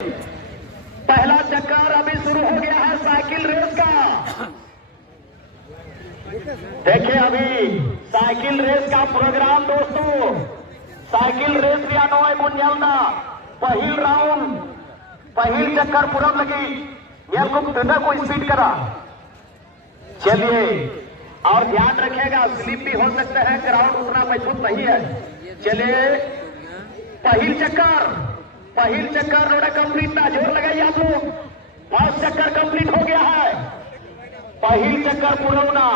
पहला चक्कर अभी शुरू हो गया है साइकिल रेस का। देखिए अभी साइकिल रेस का प्रोग्राम दोस्तों। साइकिल रेस भी अनोय मुंजलना पहिल राउंड पहिल चक्कर पूरा लगी यार को स्पीड करा। चलिए और ध्यान रखेगा स्लिप भी हो सकता है, ग्राउंड उतना मजबूत नहीं है। चलिए पहिल चक्कर रोड़ा कंप्लीट ना जोर लगाइए आप लोग। फर्स्ट चक्कर कंप्लीट हो गया है, पहिल चक्कर पुरौना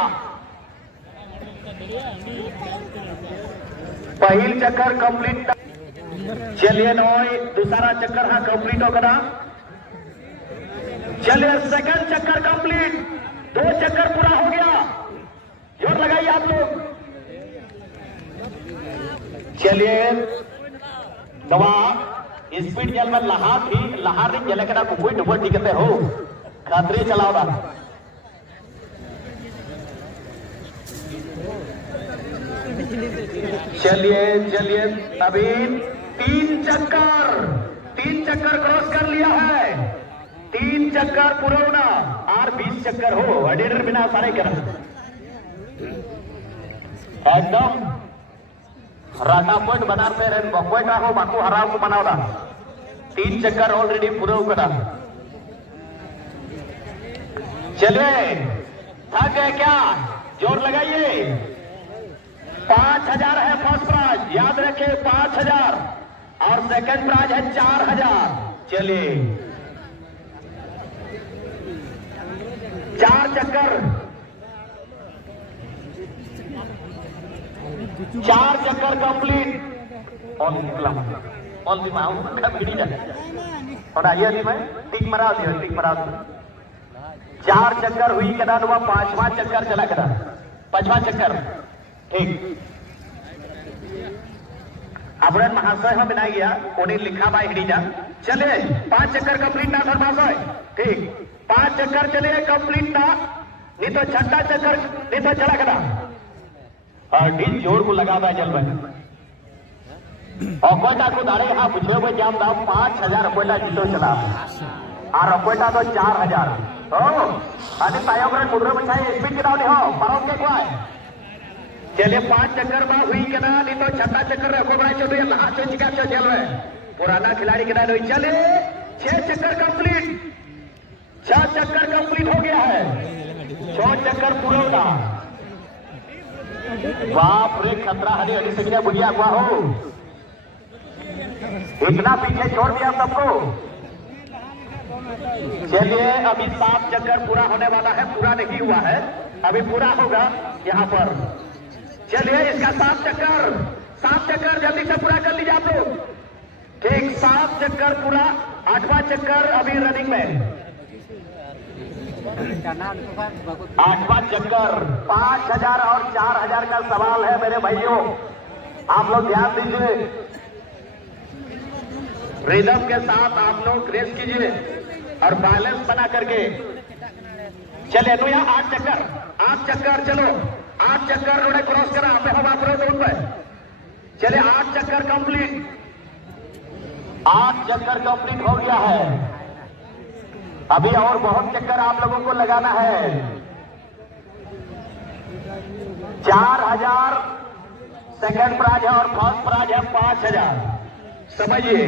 पहिल चक्कर कंप्लीट। चलिए नॉय दूसरा चक्कर हाँ कंप्लीट होगा। चलिए सेकंड चक्कर कंप्लीट, 2 चक्कर पूरा हो गया, जोर लगाइए आप लोग। चलिए दवा स्पीड जल में लहार जले कदा कोई डुबल टिकते हो खतरे चलाओ ना। चलिए अभी 3 चक्कर क्रॉस कर लिया है। 3 चक्कर पुरौना और 20 चक्कर हो अडेर बिना सारे कर एकदम राटा पॉइंट बनार पे रेन बकोय का हो बाकू हराव को बनाओ। 3 चक्कर ऑलरेडी पूरा करा। चलिए थक गए क्या, जोर लगाइए। 5000 है फर्स्ट प्राइज, याद रखे 5000 और सेकंड प्राइज है 4000। चलिए 4 चक्कर कंप्लीट ऑन दी माउ का भिड़ी जा और आइए दी मैं टिक मरा दियो। 4 चक्कर हुई कदा दुआ 5वां चक्कर चला कदा 5वां चक्कर ठीक। अबरन महाशय हम बनाई गया उन्हें लिखा बाय हिड़ी जा। चले 5 चक्कर कंप्लीट ना सर महाशय ठीक। 5 चक्कर चले कंप्लीट ना नहीं तो 6ठा चक्कर नहीं तो चला कदा और ढील जोर को लगा जल में और कोयटा को दाड़े हाँ पूछे हुए जाम दाम 5000 कोयटा जीतो चला और कोयटा तो 4000 मुद्रा में स्पीड के डाउन हो पारो के कोई। चलिए 5 चक्कर में हुई के ना नहीं तो 6ठा चक्कर रखो बड़ा चलो ये लहा चो चिका चो चल रहे पुराना खिलाड़ी के ना चले 6 चक्कर कंप्लीट। 6 चक्कर कंप्लीट हो गया है, 6 चक्कर पूरा होगा। बाप रे खतरा हरी हरी संख्या बुढ़िया हुआ हो, इतना पीछे छोड़ दिया सबको। चलिए अभी 7 चक्कर पूरा होने वाला है, पूरा नहीं हुआ है अभी पूरा होगा यहाँ पर। चलिए इसका 7 चक्कर जल्दी से पूरा कर लीजिए आप लोग ठीक। 7 चक्कर पूरा, 8वां चक्कर अभी रनिंग में। 8वां चक्कर 5000 और 4000 का सवाल है मेरे भाइयों, आप लोग ध्यान दीजिए। रिदम के साथ आप लोग रेस कीजिए और बैलेंस बना करके चले। तो यहाँ 8 चक्कर चलो 8 चक्कर रोडे क्रॉस करा पे हम आप रोड पे चले। 8 चक्कर कंप्लीट, 8 चक्कर कंप्लीट हो गया है। अभी और बहुत चक्कर आप लोगों को लगाना है। 4000 सेकंड प्राइज है और फर्स्ट प्राइज है 5000 समझिए।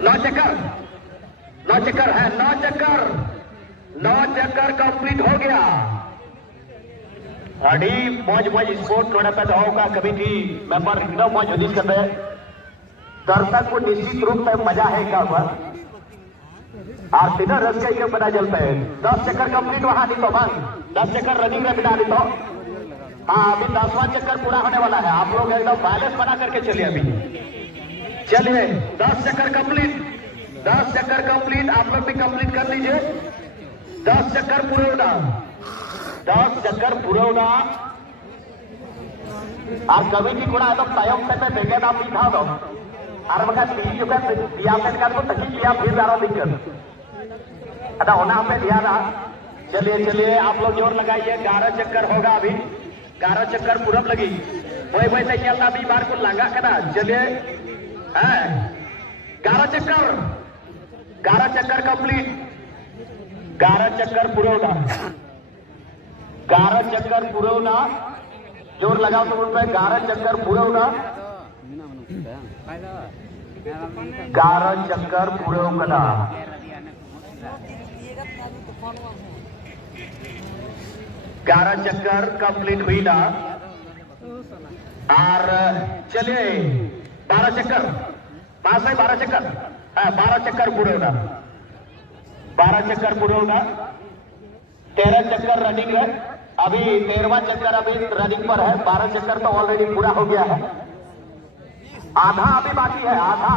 9 चक्कर है, 9 चक्कर कंप्लीट हो गया। अड़ी मौज स्पोर्ट थोड़ा पैदा होगा कभी भी मेंबर एकदम मौज हदीस करते हैं। दर्शक को निश्चित रूप से मजा है क्या हुआ और बिना रस के पता चलता है। 10 चक्कर कंप्लीट वहां नहीं तो बस 10 चक्कर रनिंग में बिना नहीं तो हाँ अभी 10वां चक्कर पूरा होने वाला है। आप लोग एकदम बैलेंस बना करके चलिए। अभी चलिए 10 चक्कर कंप्लीट, 10 चक्कर कंप्लीट आप लोग भी कंप्लीट कर लीजिए। 10 चक्कर पूरे होना, 10 चक्कर पूरे होना और कभी भी कुड़ा एकदम तयम से देखे ना पीछा दो और बगा 3 चुका दिया को तकी किया फिर जा रहा दिक्कत अदा होना पे ध्यान रहा। चलिए आप लोग जोर लगाइए। 11 चक्कर होगा अभी, 11 चक्कर पूरब लगी वही वैसे चलना अभी बार को लगा करा। चलिए 11 चक्कर, 11 चक्कर कंप्लीट, 11 चक्कर पुरवना, 11 चक्कर पुरवना, जोर लगाओ तो उन पे 11 चक्कर पुरवना, 11 चक्कर पुरवना, 11 चक्कर कंप्लीट हुई ना। और चलिए 12 चक्कर पास है, 12 चक्कर, 12 चक्कर पूरे होगा, 12 चक्कर पूरे होगा, 13 चक्कर रनिंग है, अभी 13वां चक्कर अभी रनिंग पर है, 12 चक्कर तो ऑलरेडी पूरा हो गया है, आधा अभी बाकी है, आधा।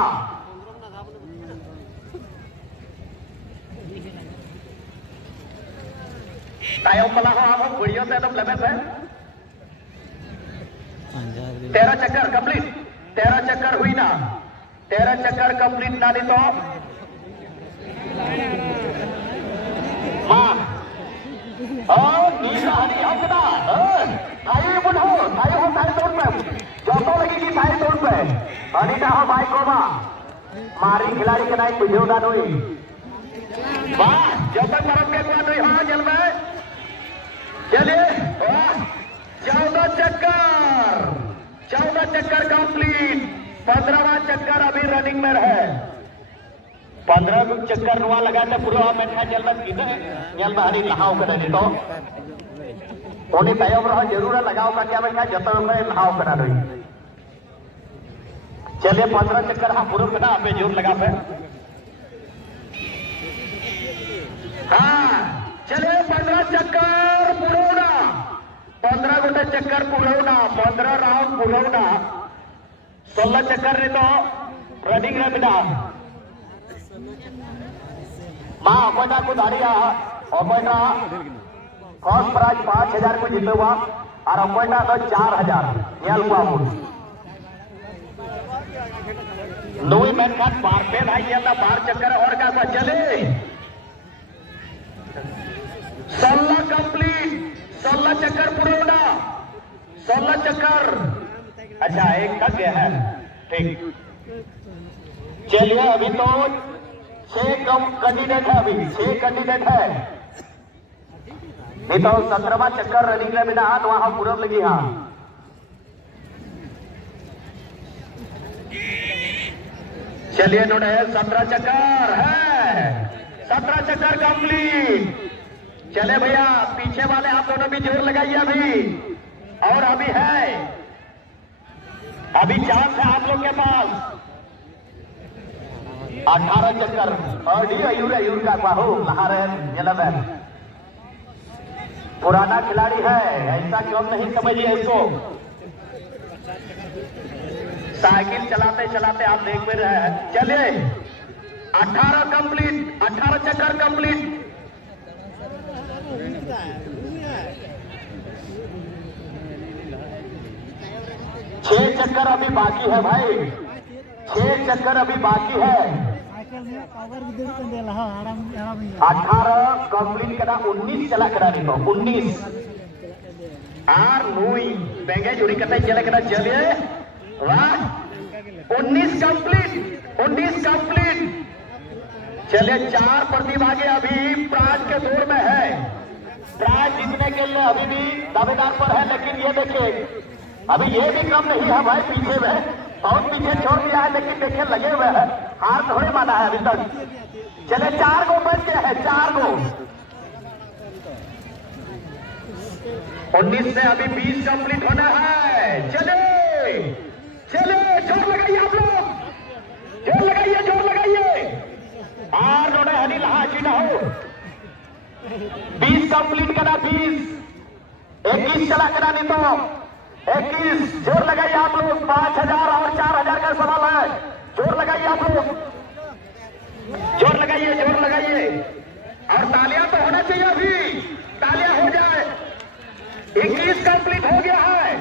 टाइम पला हो आप वीडियो से एकदम लेवल है। 13 चक्कर कंप्लीट, 13 चक्कर हुई ना, 13 चक्कर कंप्लीट ना दी तो मां नीला हरी हकदा थाई बुढ़ो थाई हो थाई तोड़ पे जो तो लगेगी थाई तोड़ पे अनिता हो भाई को मारी खिलाड़ी के नाई तुझे उड़ा दोई वाह जो तक मरम के कुआ दोई हाँ जल में चलिए 14 चक्कर, 14 चक्कर कंप्लीट, 15वां चक्कर अभी रनिंग में है, 15 चक्कर नुआ लगाते पूरा मेठा चल रहा किधर जल में हरी नहाओ कर दे तो उन्हें तयम रहा जरूर लगाओ का क्या बैठा जब में नहाओ करा दो। चलिए 15 चक्कर हाँ पूरा करना आप जोर लगा पे हाँ चलिए 15 चक्कर पुरौना, 15 गोटे चक्कर पुरौना, 15 राउंड पुरौना, 16 चक्कर रे तो रनिंग रे बिना मां अकोटा को दाड़िया अकोटा फर्स्ट प्राइज 5000 को जीते हुआ और अकोटा तो 4000 यल हुआ मुझ नोई मैन का बार पे भाई ये ना बार चक्कर और का चले 16 कंप्लीट, 16 चक्कर पुरौना, 16 चक्कर अच्छा एक कट गया है ठीक। चलिए अभी तो 6 कम कैंडिडेट है, अभी 6 कैंडिडेट है, नहीं तो 17वां चक्कर रनिंग में बिना हाथ वहां पूरा लगी हाँ। चलिए नोड़े 17 चक्कर है, 17 चक्कर कंप्लीट। चले भैया पीछे वाले आप दोनों भी जोर लगाइए अभी, और अभी है, अभी चांस है आप लोग के पास। 18 चक्कर और अयूर का बाहू लहार पुराना खिलाड़ी है, ऐसा क्यों नहीं समझिए इसको। साइकिल चलाते चलाते आप देख भी रहे हैं। चलिए 18 कंप्लीट, 18 चक्कर कंप्लीट। 6 चक्कर अभी बाकी है भाई, 6 चक्कर अभी बाकी है। 18 कंप्लीट करा, 19 चला करा नहीं तो 19 आर नोई बेंगे जोड़ी करता ही चला करा। चलिए वाह 19 कंप्लीट, 19 कंप्लीट। चलिए 4 प्रतिभागी अभी प्राज के दौर में है, प्राज जीतने के लिए अभी भी दावेदार पर है, लेकिन ये देखिए अभी ये भी कम नहीं है भाई, पीछे में बहुत पीछे छोड़ दिया है, लेकिन देखिए लगे हुए हैं, हार थोड़ी माना है अभी तक। चले 4 गो बच गए हैं, 4 गो। 19 से अभी 20 कंप्लीट होना है। चले चले जोर लगाइए आप लोग, जोर लगाइए, जोर लगाइए। आर रोने हनी लहा ना हो। 20 कंप्लीट करा, 20 21 चला करा नहीं तो 21 जोर लगाइए आप लोग। 5000 और 4000 का सवाल है, जोर लगाइए आप लोग, जोर लगाइए, जोर लगाइए। और तालियां तो होना चाहिए, अभी तालियां हो जाए। 21 कंप्लीट हो गया है,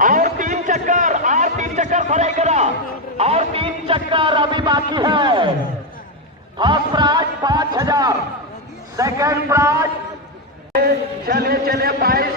और 3 चक्कर, और 3 चक्कर फराई करा, और 3 चक्कर अभी बाकी है। फर्स्ट प्राइज 5000, सेकेंड प्राइज चलिए चलिए 22